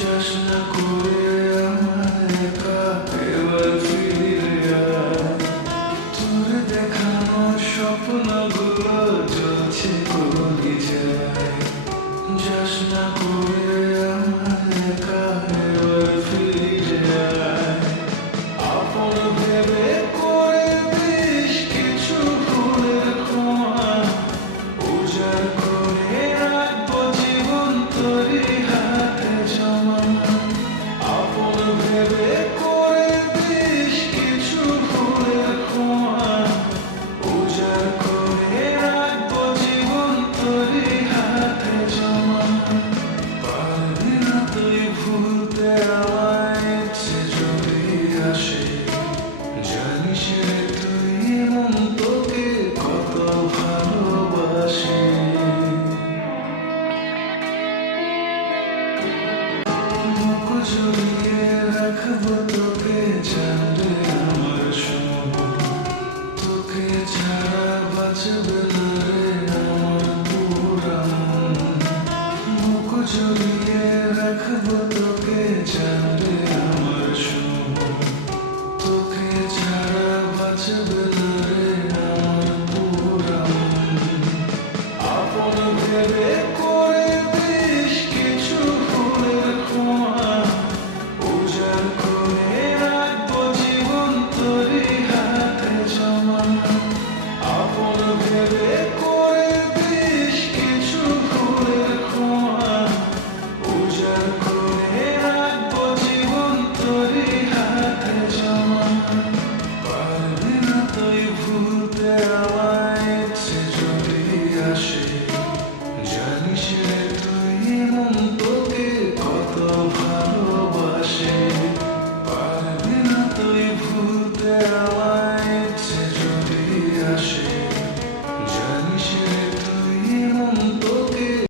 যাস না করে আমার একা এবার ফিরে আয়। তোর দেখানো স্বপ্নগুলো জ্বলছে কলিজায়। যাস না করে আমার একা এবার ফিরে আয়। আপন ভেবে করে দিস কিছু ভুলের ক্ষমা। উজাড় করে রাখবো জীবন তোরই হাতে জমা। আপন ভেবে করে দিস কিছু ভুলের ক্ষমা। উজাড় করে রাখবো জীবন তোরই হাতে জমা। পারবি না তুই ভুলতে আমায় ইচ্ছে যদি আসে। জানিস রে তুই এমন তোকে কত ভালোবাসি। যদি